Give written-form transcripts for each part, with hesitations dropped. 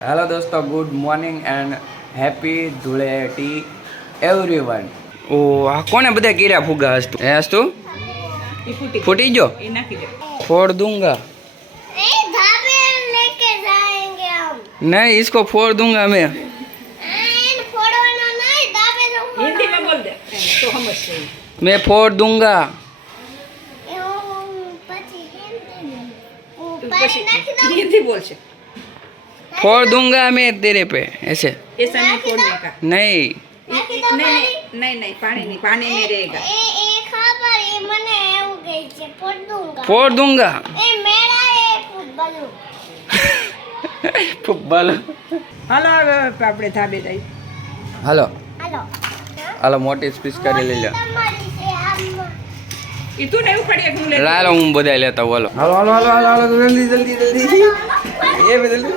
Hello दोस्तों, good morning and happy Dhuleti everyone. ओ कोने बधे कीरा फुगा हस्तु ए हस्तु फूटी जो फोड़ दूंगा। लेके जाएंगे हम। नहीं, इसको फोड़ दूंगा मैं। हिंदी में बोल दे तो हम मैं फोड़ दूंगा। हिंदी बोल से फोड़ दूंगा मैं तेरे पे ऐसे। ऐसा नहीं फोड़ने का। नहीं नहीं पानी नहीं, पानी में रहेगा। फोड़ दूंगा। फुटबॉल। હાલો હવે આપણે ધાબે જઈ. हेलो હાલો हेलो मोटी स्पीच કરી લે લે। ઈ તું ને ઉપાડી એક હું લે. लालो હું બધાય લેતા બોલો। હાલો હાલો હાલો હાલો હાલો જલ્દી જલ્દી જલ્દી ये भी जल्दी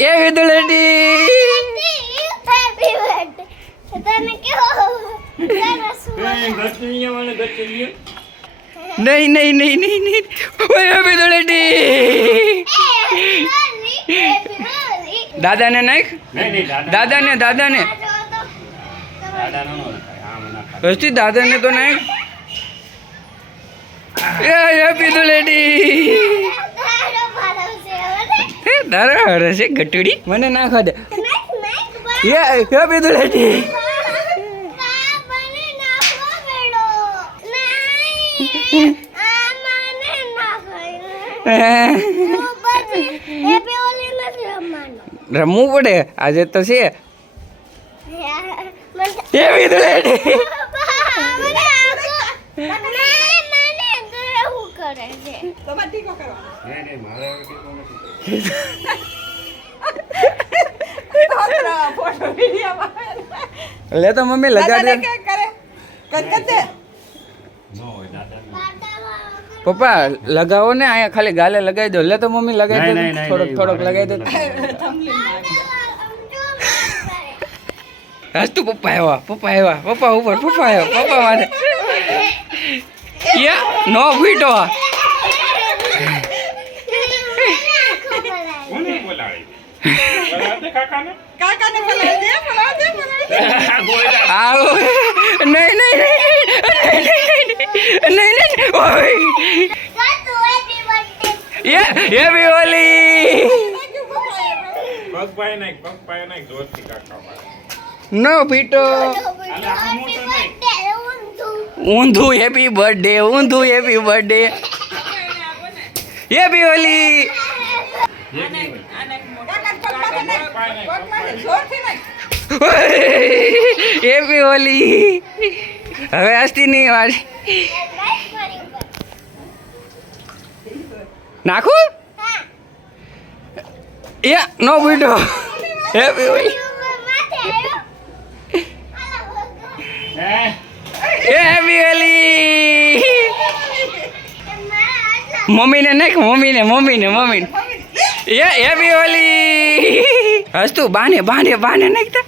ये विदुलटी नहीं नहीं नहीं नहीं नहीं ओए विदुलटी दादा ने नाख दादा ने हस्ती दादा ने तो नाख ये विदुलटी दारा हरे से गटड़ी मने ना खा दे ये विदुलटी રમવું પડે આજે તો છે એ વિદુલટી ले तो मम्मी लगा दे पप्पा लगाओ ने आया खाली गाले लगाई दो। ले तो मम्मी लगाई दे थोड़क थोड़क लगाई दे। आज तू पप्पा आया पप्पा ऊपर पप्पा आया पप्पा मारे या नो फीटो કાકા ને બોલાવી દે आओ नहीं नहीं नहीं नहीं ओए ये भी वाली પગ પાય નાખ જોરથી કાકા नो फीटो ऊंधू हैप्पी बर्थडे ये भी वाली ये भी वाली હવે હસ્તી નહીં વાળી નાખું એ નો બીટો એ બી વાલી એ બી વાલી મમ્મીને નાખ મમ્મીને એ બી વાલી હસ્તું બાને નાખતા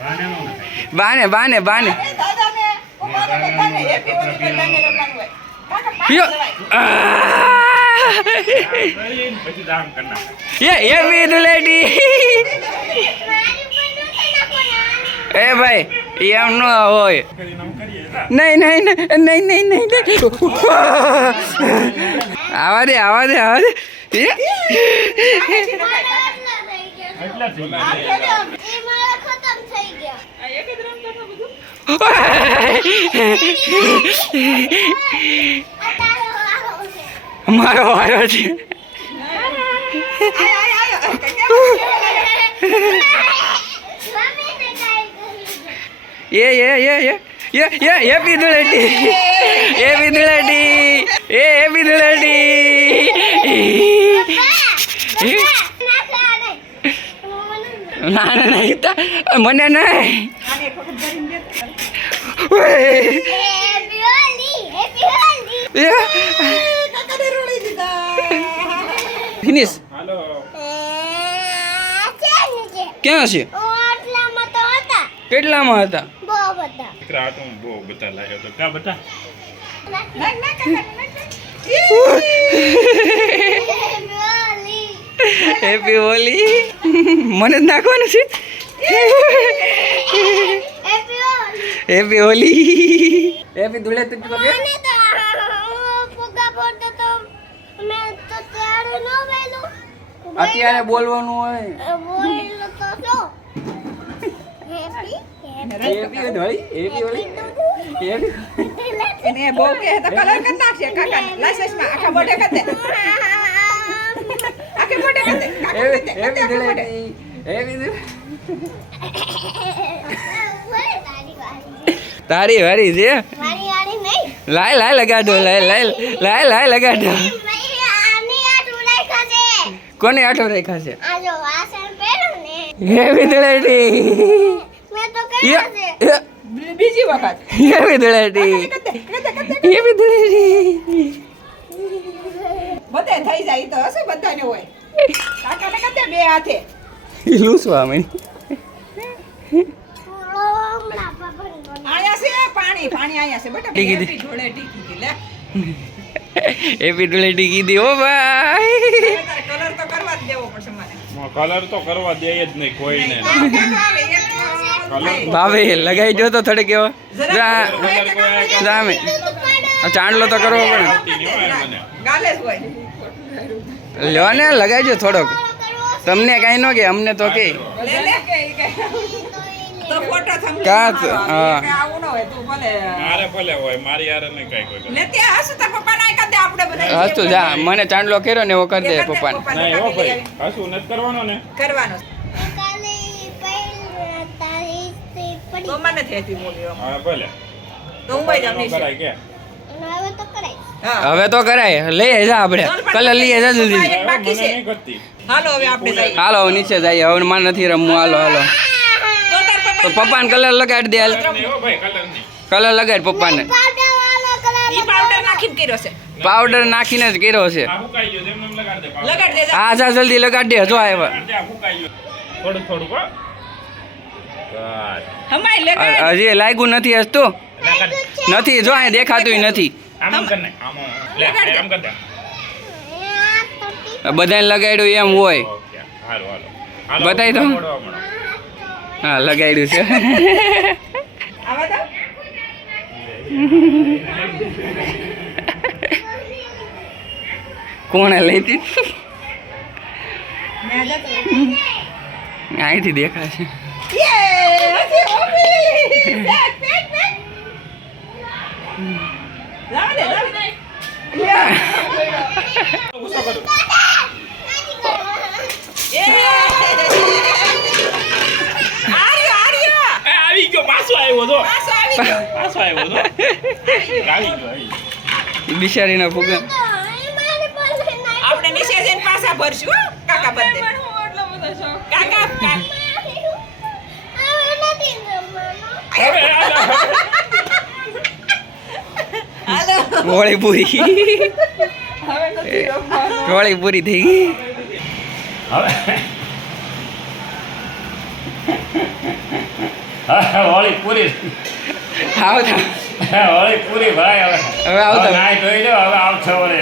બાને यो પછી દામ કરના ये भी दुलेटी ए भाई ये हम नो होय કરીને આમ કરીએ नहीं आवा दे ये એટલા થઈ ગયા મારો વારો છે ये भी दुलेटी ना મને નહીં ફિનિશ હાલો ક્યાં છે? કેટલામાં હતા? બહુ બધા. દીકરા હાટું બહુ બધા લાવ્યો તો કા બેટા નાખ, નાખ, કાકા, નાખ, નાખ. હેપી હોલી મને જ નાખવાનું છે હેપી હોલી હેપી ધૂળેટી તો કે અત્યારે બોલવાનું હોય હેપી હોલી હેપી હોલી એને બહુ કહે તો કલર કરી નાખશે કાકા લાઇસન્સમાં આખા મોઢે કરી દે આખે મોઢે કરી દે આખે કરી દે, હેપી આખે મોઢે. ધૂળેટી હેપી તારી વારી છે લાય લાય લગાડો લાય લાય લાય લાય લગાડો કોને આઠો રાખ્યા છે હેપી ધૂળેટી બીજી વખત હેપી ધૂળેટી હેપી ધૂળેટી બધે થઈ જાય તો હશે બધાને હોય કાકાને કરી દે બે હાથે લૂસવા મેં આયા છે પાણી પાણી આયા છે બેટા ટીકી દે. હેપી ધૂળેટી કીધી લે હેપી ધૂળેટી કીધી ઓ ભાઈ હવે તારે કલર તો કરવા જ દેવો પડશે મને કલર તો કરવા દે જ નહીં કોઈને ભાવે લગાઈ જો તો થોડે કેવો સામે ચાંદલો તો કરવો પડે આવતી નહીં હોય મને ગાલે જ હોય લ્યો ને લગાઈજો થોડોક તમને કાંઈ ન કે અમને તો કે લે લે તો ફોટો થમ કાં તો, હા. આવું ન હોય તું ભલે મારે ભલે હોય મારી યાર નહીં કાંઈ કોઈ લે ત્યાં હશે તાર પપ્પા ના કરી દે આપણે બધા હસતું જા મને ચાંદલો કર્યો ને એવો કરી દે પપ્પાને નહીં હો ભાઈ હસું નથી કરવાનો ને કરવાનો તો મને થેતી બોલ્યો હા ભલે તો હું ભાઈ જામ કરાય કે હા હવે તો કરાય લઈએ જા આપણે કલર લઈએ જા જલ્દી હવે બાકી મને છે. નહીં કરતી હાલો હવે આપણે જઈએ હાલો હવે નીચે જઈએ હવે મારે નથી રમવું હાલો હાલો તો તાર તો પપ્પા પપ્પાને કલર લગાડી દે હાલ કલર નહીં હો ભાઈ કલર નહીં કલર લગાડ પપ્પાને ઈ પાવડર નાખીને કર્યો છે પાવડર નાખીને જ કર્યો છે આ હુકાઈ ગયો એમને એમ લગાડ દે લગાડ દે હા જા જલ્દી લગાડી દે જો આવ્યા લગાડ દે, આ હુકાઈ ગયો થોડું થોડું હો બસ હમાય લગાડ હજી લાગ્યું નથી હસતું લગાડ નથી જો અહીં દેખાતું નથી આમ આમ કર નાખ આમ આમ. લે આમ કર દે બધાને લગાડ્યું એમ હોય ઓકે હાલો હાલો હાલો બતાવી દો. મોડવા મળો. હા લગાડ્યું છે આવા દો કોણે લઈતી મે આદા તો અહીંથી દેખાશે યે હસી ઓપી બેક બેક બેક લાવ દે ગુસ્સો કરું એ આર્યો એ આવી ગયો પાછો આવ્યો જો પાછો આવી ગયો પાછો આવ્યો જો આવી ગયો બિચારીના ફુગા આપણે નીચે જઈને પાછા ભરશું હો, કાકા બધે કાકા હવે હાલો હાલો હોળી પૂરી હોળી પૂરી થઈ ગઈ હવે હોળી પૂરી આવતા હોળી પૂરી ભાઈ હવે હવે આવતા. નાઈ ધોઈ લો હવે આવશે વળે